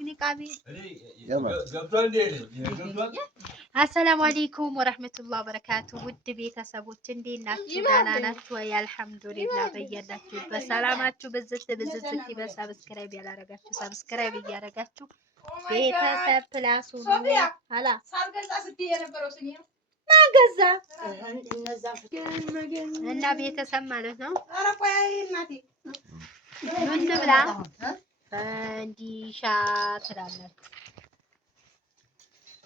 ንቃቢ አሰላሙ አለይኩም ወራህመቱላሂ ወበረካቱ። ውድ ቤተሰቦች እንዴት ናችሁ? ደህና ናችሁ ወይ? አልሐምዱሊላህ። በያላችሁበት ሰላማችሁ ብዝት ይበል። ሰብስክራይብ ያላረጋችሁ ሰብስክራይብ እያረጋችሁ ቤተሰብ ፕላስ ሁኑ። አላ ሳልገዛ ስትይ የነበረው ስኒ ማገዛ እና ቤተሰብ ማለት ነው። ኧረ ቆይ እናቴ ምን ብላ እንዲሻ ትላላችሁ?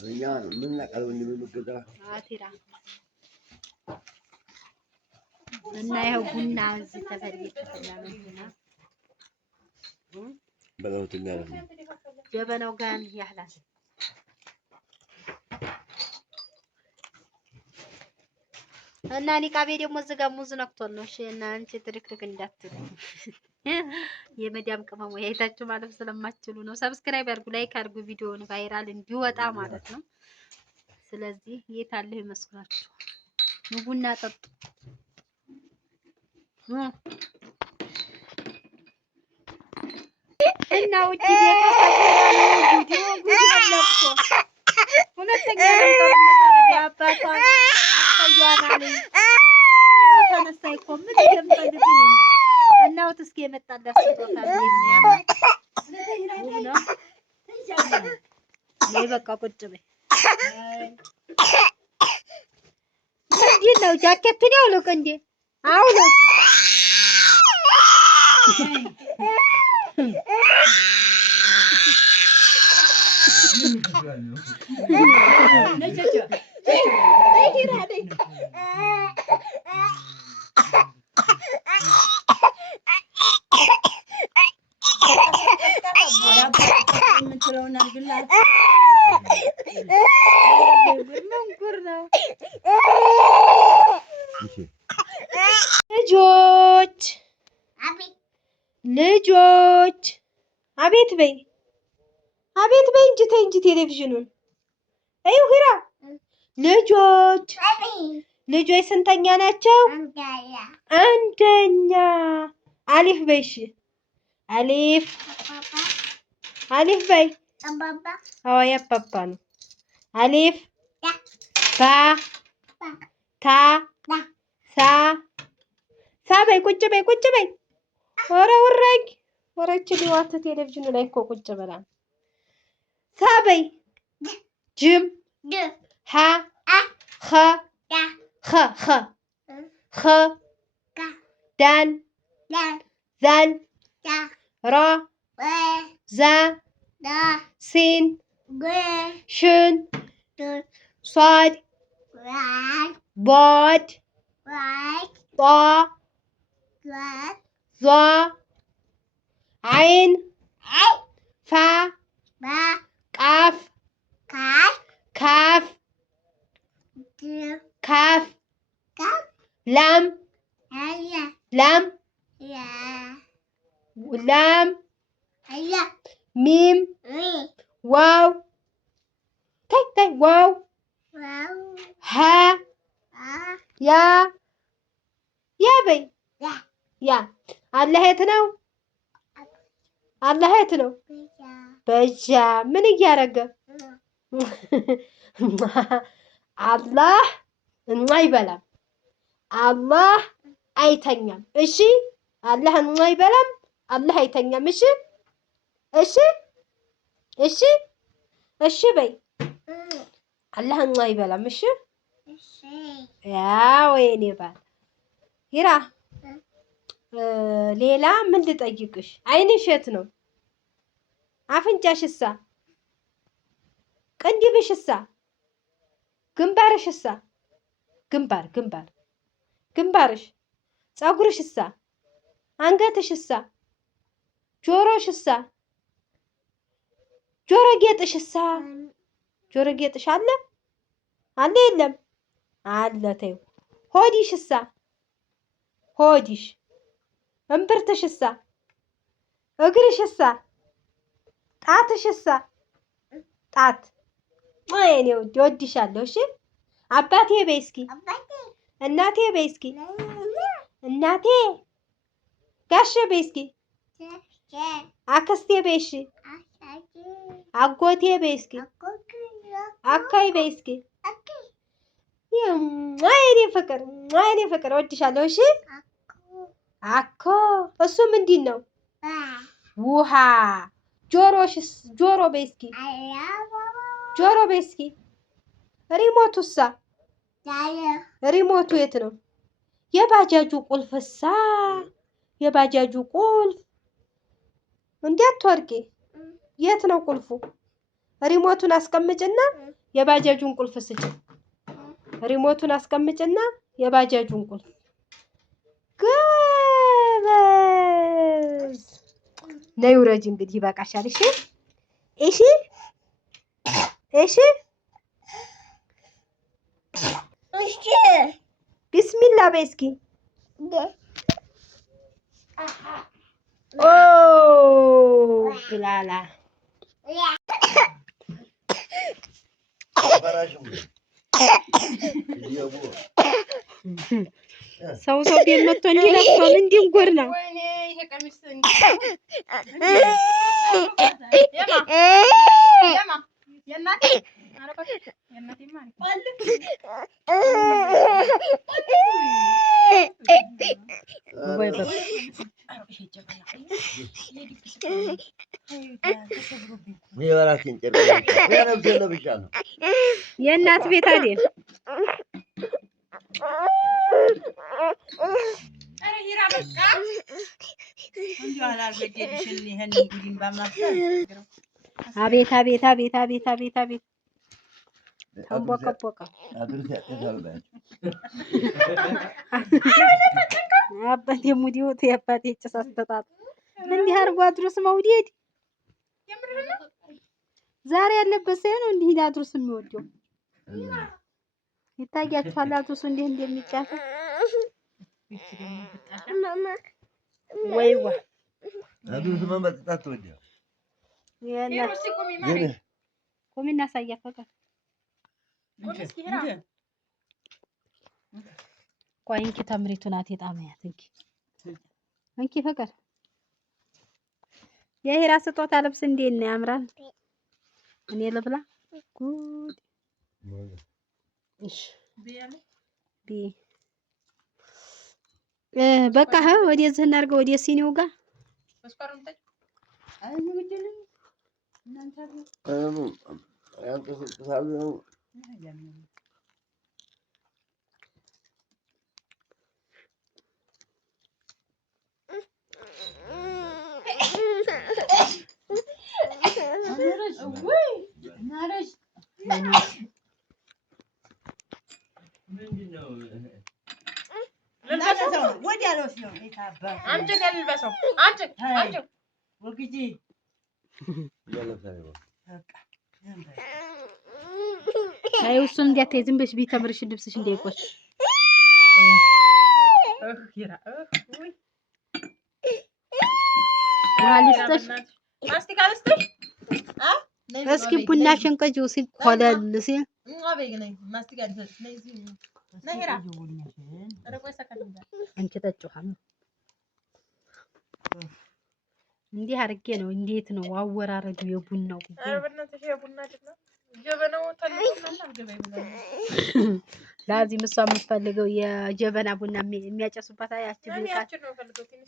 እኛ ምን ነቀለው እንደምንገዛ አቲራ እና ይኸው ቡና እዚህ ተፈልጎ ተላምና በለው ትኛለህ ጀበናው ጋር ያህላል እና ኒቃቤ ደግሞ እዚህ ጋር ሙዝ ነክቶን ነው። እሺ እና አንቺ ትርክርክ እንዳትሉ የመዲያም ቅመም ወያይታችሁ ማለት ስለማትችሉ ነው። ሰብስክራይብ አድርጉ፣ ላይክ አድርጉ፣ ቪዲዮውን ቫይራል እንዲወጣ ማለት ነው። ስለዚህ የት አለ ይመስላችሁ? ቡና ጠጡ እና ውጪ ቪዲዮ ለብሶ ሁለተኛ አባቷ አያናለኝ ተነሳይ እኮ ምን እንደምፈልግ ነው። እናውት እስኪ የመጣላት ስጦታ ነው። ነይ በቃ ቁጭ በይ። እንዴት ነው ጃኬቱን ያውልቅ እንዴ? አውልቅ ልጆች አቤት በይ እንጂ ተይ እንጂ ቴሌቪዥኑን አዩ ሂራ ልጆች ስንተኛ ናቸው? አንደኛ አሊፍ በይ እሺ አሊፍ በይ አዎ ያባባ ነው አሊፍ ባ ታ ሳ በይ ቁጭ በይ ኧረ ውረጅ ወረች ሊዋት ቴሌቪዥኑ ላይ እኮ ቁጭ ብላ ሳ በይ ጅም ሀ ኸ ዳል ዛል ራ ዛ ሲን ሽን ሷድ ቦድ ጧ ዟ አይን ፋ ቃፍ ካፍ ላም ሚም ዋው ታይ ዋው ሀ ያ በይ ያ አላህ የት ነው? በጃ ምን እያረገ አላህ አይበላም፣ አላህ አይተኛም። እሺ አላህ አይበላም፣ አላህ አይተኛም። እሺ በይ አላህ አይበላም። እሺ ያው የኔ ባል ሂራ ሌላ ምን ልጠይቅሽ? አይንሽ የት ነው? አፍንጫሽሳ? ቅንድብሽሳ? ግንባርሽሳ? ግንባርሽ ፀጉርሽሳ? አንገትሽሳ? ጆሮሽሳ? ጆሮ ጌጥሽሳ? ጆሮ ጌጥሽ አለ የለም? አለ ተይው። ሆዲሽሳ? ሆዲሽ እምብርትሽሳ? እግርሽሳ? ጣትሽሳ? ጣት እኔ ወድሻለሁ። እሺ አባቴ በይ እስኪ እናቴ በይ እስኪ እናቴ ጋሼ በይ እስኪ አክስቴ በይ እሺ አጎቴ በይ እስኪ አካይ በይ እስኪ የኔ ፍቅር እወድሻለሁ። እሺ አኮ እሱ ምንድን ነው? ውሃ። ጆሮሽስ? ጆሮ በይ እስኪ ጆሮ በይ እስኪ። ሪሞቱሳ? ሪሞቱ የት ነው? የባጃጁ ቁልፍሳ? የባጃጁ ቁልፍ እንዳትወርቂ። የት ነው ቁልፉ? ሪሞቱን አስቀምጭና የባጃጁን ቁልፍ ስጭ። ሪሞቱን አስቀምጭና የባጃጁን ቁልፍ። ጎበዝ። ነይ ውረጅ እንግዲህ ይበቃሻል። እሺ እሺ እሺ እሺ። ቢስሚላ በይ እስኪ። ኦ ብላላ ሰው ቤት መጥቶ እንዲህ ለብሷል። እንዲህም ጎድ ነው። የእናት ቤት አይደል? አቤት አቤት አቤት አቤት አቤት አቤት ተንቦቀቦቀ። አባቴ ሙዲውት የአባቴ ጭስ አስተጣጥ እንዲህ አርጎ አድሮስ መውደድ ዛሬ ያለበት ሳይሆን እንዲህ አድሮስ የሚወደው ይታያችኋል። አድሮስ እንዲህ እንደሚጫፈ ወይዋ አድሮስ መመጣጣት ወዲያ ቆሚ እናሳያ ፈቃድ ቆይ እንኪ ተምሪቱ ናት የጣመያት እንኪ ፈቃድ የሂራ ስጦታ ልብስ እንዴት ነው? ያምራል። እኔ ልብላ ጉድ። እሺ በቃ ወደዚህ እናድርገው ወደ ሲኒው ጋር አይ እሱም እንዲያታይ ዝም ብለሽ ቢተምርሽ ልብስሽ እንዳይቆሽ። እስኪ ቡና ሸንቀጂው ሲል ኮለል ሲል አንቺ ጠጪው እንዲህ አድርጌ ነው። እንዴት ነው አወራረዱ የቡናው? ላዚም እሷ የምትፈልገው የጀበና ቡና የሚያጨሱባት ያቺ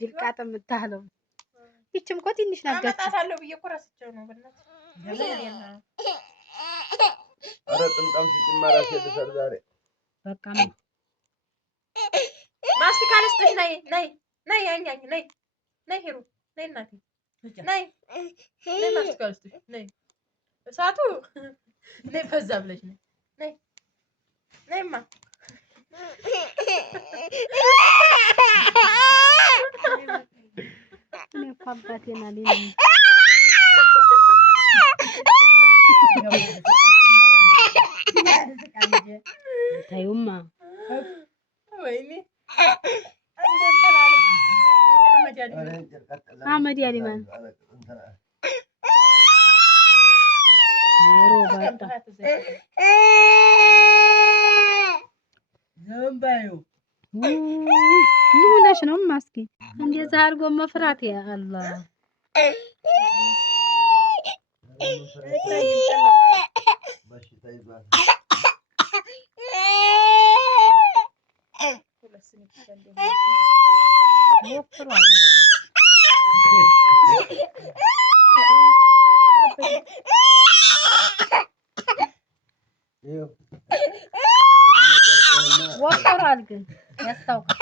ብልቃጥ የምታህለው ይችም እኮ ትንሽ ናት። በቃ ማስቲካ ልስጥሽ። ነይ ነይ ነይ ያኛኝ ነይ ነይ ሄሩ ነይ እናቴ ነይ ነይ ማስቲካ ልስጥሽ። ነይ እሳቱ ነይ በዛ ብለሽ ነይ ነይ ነይማ ነይ አባቴና ለኔ ታዩማ ወይኔ አመድ ያሊማን ሮባታ ዘምባዩ ምን ሆነሽ ነው ማስኪ? እንደዛ አድርጎ መፍራት ያ አላህ በሽታ ይዟል። ወፍሯል ግን ያስታውቃል።